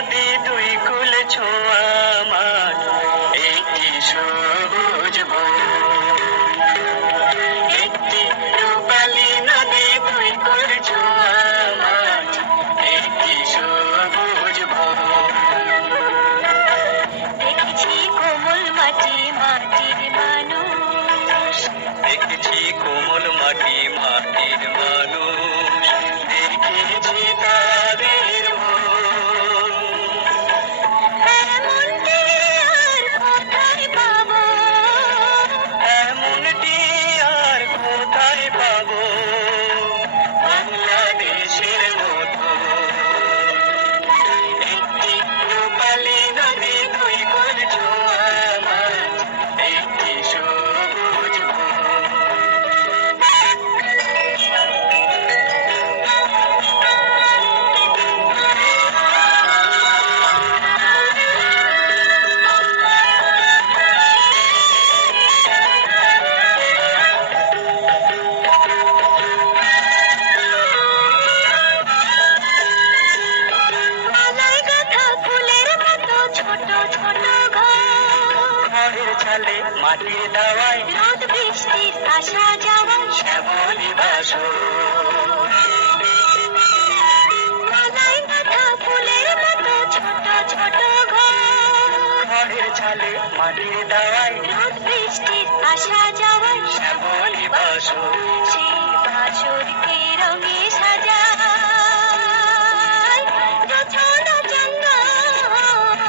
নদী দুই কুল ছোঁয়া মাঠ, একটি সবুজ বন। একটি রূপালী নদী দুই কুল ছোঁয়া মাঠ, একটি সবুজ বন। দেখেছি কোমল মাটি, মাটির মানুষ। দেখেছি কোমল মাটি, মাটির মানুষ। দেখেছি তাদের মন। এমনটি আর কোথায় পাবো, এমনটি আর কোথায় পাবো বাংলাদেশের মতো। একটি রূপালী নদী দুই কুল ছোঁয়া মাঠ, একটি সবুজ বন। মালায় গাঁথা ফুলের মতো ছোট ছোট ঘর, ঘরের চালে মাটির দাওয়ায় রোদ বৃষ্টির আসা যাওয়ায় শ্যামলী বাসর। মালায় গাঁথা ফুলের মতো ছোট ছোট ঘর, ঘরের চালে মাটির দাওয়ায় রোদ বৃষ্টির আসা যাওয়ায় শ্যামলী বাসর। সেই বাসরকে রঙে সাজায় জোছনা চন্দন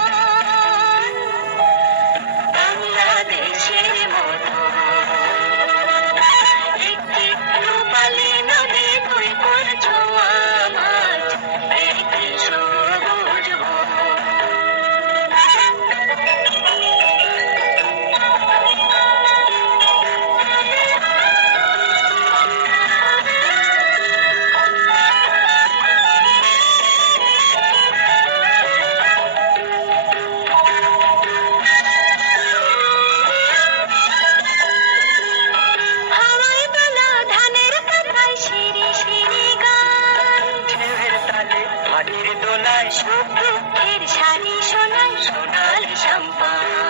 বাংলাদেশের মতো। একটি রূপালী নদী দুই কুল ছোঁয়া মাঠ, একটি সবুজ বন। হাওয়ায় তোলা ধানের পাতায় শিরি শিরি গান, ঢেউয়ের তালে মাটির দোলায় সুখ দুঃখের সারি শোনায় সোনালি সম্পান।